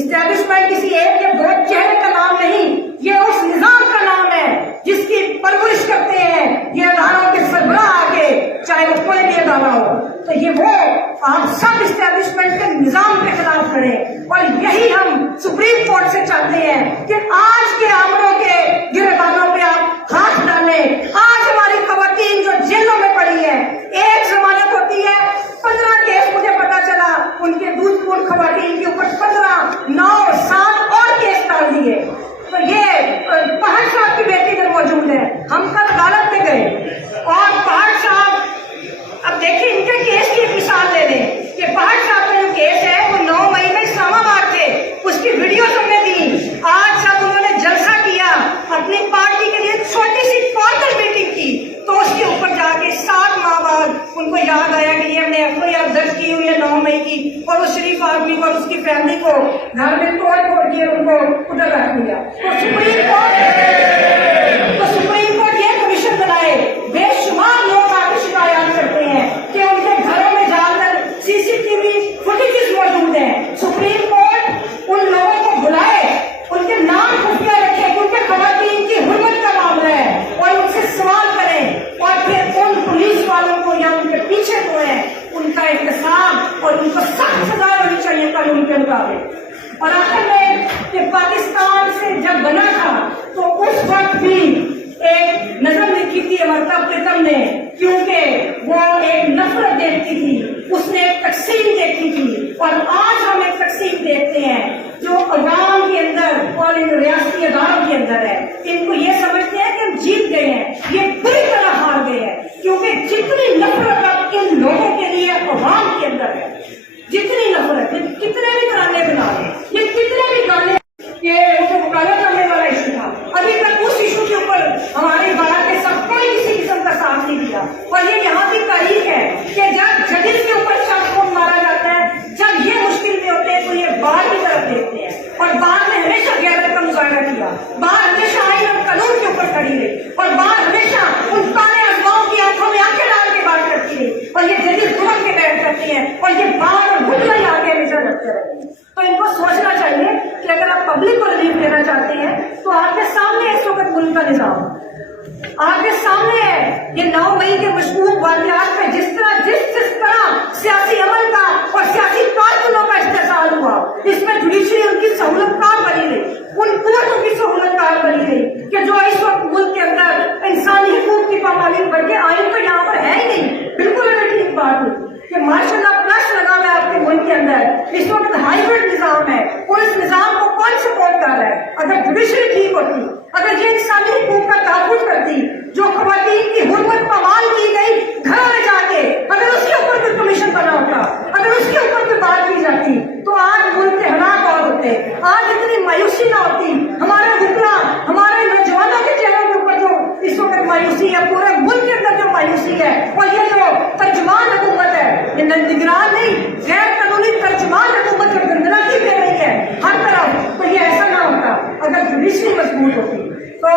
Establishment کسی ایک یا دو چہرے کا نام نہیں، یہ اس نظام کا نام ہے جس کی پرورش کرتے ہیں یہ اداروں کے سربراہ آگے، چاہے وہ کوئی بھی ادارہ ہو۔ تو یہ وہ آپ سب اسٹیبلشمنٹ کے نظام کے خلاف لڑیں، اور یہی ہم سپریم کورٹ سے چاہتے ہیں کہ آج کے آمروں کے گرفتاروں پہ آپ ہاتھ ڈالیں۔ آج ہماری خواتین جو جیلوں میں پڑی ہے، ایک ضمانت ہوتی ہے 15 کیس، مجھے پتا چلا ان کے دودھ پور خواتین کے اوپر 15 9 7 اور کیس ڈال دیے۔ تو یہ پہاڑ صاحب کی بیٹی ادھر موجود ہے، ہم کل عدالت میں گئے اور پہاڑ صاحب، اب دیکھیں ان کے کیس کی مثال لے لیں کہ پہاڑ صاحب کا جو کیس ہے وہ 9 مئی میں اسلام آباد تھے، اس کی ویڈیو ہم نے دی۔ آج جب انہوں نے جلسہ کیا اپنی پارٹی کے لیے چھوٹی سی فارمل میٹنگ کی، تو اس کے اوپر جا کے 7 ماہ بعد ان کو یاد آیا کہ یہ ہم نے FIR درج کی ہوئی ہے 9 مئی کی، اور اس شریف آدمی کو اور اس کی فیملی کو گھر میں توڑ پھوڑ کے ان کو ادھر رکھ دیا۔ تو سپریم کورٹ یہ کمیشن بنائے، بے شمار لوگ آ کے شکایات کرتے ہیں کہ ان کے گھروں میں جا کر CCTV فوٹیجز موجود ہیں۔ سپریم کورٹ ان لوگوں کو بلائے، ان کے نام خفیہ رکھے کیونکہ خواتین کی حرمت کا معاملہ ہے، اور ان سے سوال کریں، اور پھر ان پولیس والوں کو یا ان کے پیچھے جو ہے ان کا احتساب اور ان کو سخت سزا ہونی چاہیے قانون کے مطابق۔ اور آخر میں کہ پاکستان سے جب بنا تھا تو اس وقت بھی ایک نظر لکھی تھی امرتا پریتم نے، کیونکہ وہ ایک نفرت دیکھتی تھی، اس نے ایک تقسیم دیکھی تھی، اور آج ہم ایک تقسیم دیکھتے ہیں جو عوام کے اندر اور ان ریاستی اداروں کے اندر ہے۔ ان کو یہ سمجھتے ہیں کہ ہم جیت گئے ہیں، یہ بری طرح ہار گئے ہیں، کیونکہ جتنی نفرت اب ان لوگوں کے لیے عوام کے اندر ہے، جتنی نفرت، کتنے بھی ترانے بنا رہے ہیں، یہ کتنے بھی گانے کہ اسے وکالت کرنے والا ایشو تھا، ابھی تک اس ایشو کے اوپر ہماری بات کے سب کوئی کسی قسم کا ساتھ نہیں دیا۔ اور یہ یہاں کی تاریخ ہے کہ جب ججز کے اوپر شخص کو مارا جاتا ہے، جب یہ مشکل میں ہوتے ہیں تو یہ بار کی طرف دیکھتے ہیں، اور بار میں ہمیشہ غیرت کا مظاہرہ کیا، بار ہمیشہ آئین اور قانون کے اوپر کھڑی رہی، اور بار ہمیشہ ان کالے افواہوں کی آنکھوں میں آنکھیں ڈال کے بات کرتی رہی، اور یہ ججز دھمک کے بیٹھ کرتی ہیں، اور یہ بار اور گھٹنا ہی آگے ہمیشہ رکھتے رہتے ہیں۔ تو ان کو سوچنا چاہیے کہ اگر آپ پبلک کو ریلیف دینا چاہتے ہیں تو آپ کے سامنے اس وقت ملک کا نظام آپ کے سامنے ہے۔ یہ 9 مئی کے مشکوک واقعات میں جس طرح سیاسی عمل کا اور سیاسی کارکنوں کا استحصال ہوا، اس میں جوڈیشری ان کی سہولت کار بنی رہی، ان کورٹوں کی سہولت کار بنی رہی کہ جو اس وقت ملک کے اندر انسانی حقوق کی پامالی، بلکہ آئین تو یہاں پر ہے ہی نہیں۔ بالکل اگر ٹھیک بات ہوئی کہ ماشاء اللہ پلس لگا ہوا ہے آپ کے ملک کے اندر، اس وقت ہائیبرڈ نظام ہے، اور اس نظام کو کون سپورٹ کر رہا ہے؟ اگر جوڈیشری ٹھیک ہوتی، اگر یہ انسانی حقوق کا تحفظ کرتی، جو خواتین کی حرمت پامال کی گئی گھر میں جا کے، اگر اس کے اوپر کوئی کمیشن بنا ہوتا، اگر اس کے اوپر کوئی بات کی جاتی، تو آج ملک کے حالات اور ہوتے، آج اتنی مایوسی نہ ہوتی۔ ہمارے حکمراں، ہمارے نوجوانوں کے چہروں کے اوپر جو اس وقت مایوسی ہے، پورے ملک کے اندر جو مایوسی ہے، اور یہ جو ترجمان حکومت ہے، یہ نگران نہیں، غیر قانونی ترجمان حکومت جو گندنا کی کر رہی ہے ہر طرف، تو یہ ایسا نہ ہوتا اگر جوڈیشری مضبوط ہوتی۔ تو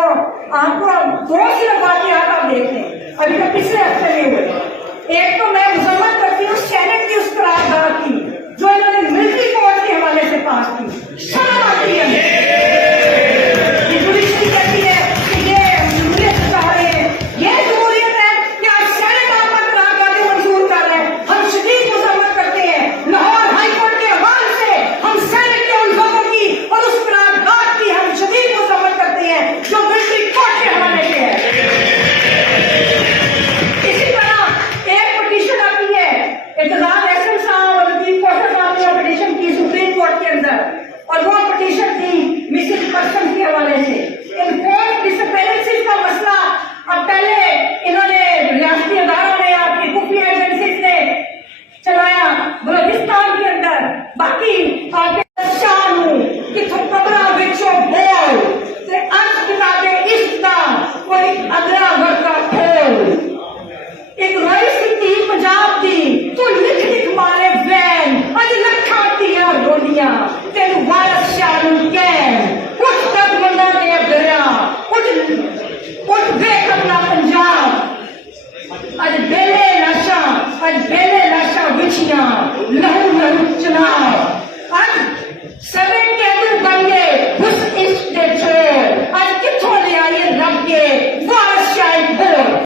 آپ کو 2 صرف واقعات آپ دیکھ لیں، ابھی تک پچھلے ہفتے میں ہوئے۔ ایک تو میں مذمت کرتی ہوں سینٹ کی اس قرارداد کی جو انہوں نے ملٹری کورٹ کے حوالے سے پاس کی، شرم آتی ہے۔ جوڈیشری کہتی ہے کہ یہ جمہوریت چاہ رہے ہیں، یہ جمہوریت ہے کہ آج سینٹ آپ پر قراردادیں منظور کر رہے ہیں۔ ہم شدید مذمت کرتے ہیں، لاہور ہائی کورٹ کے حوالے سے ہم سینٹ کے ان لوگوں کی اور اس قرارداد کی ہم شدید مذمت کرتے ہیں جو ملٹری کورٹ کے حوالے سے ہے۔ اسی طرح ایک پٹیشن آتی ہے، اعتزاز احسن صاحب اور لطیف کوثر صاحب نے پٹیشن کی سپریم کورٹ کے اندر، اور وہ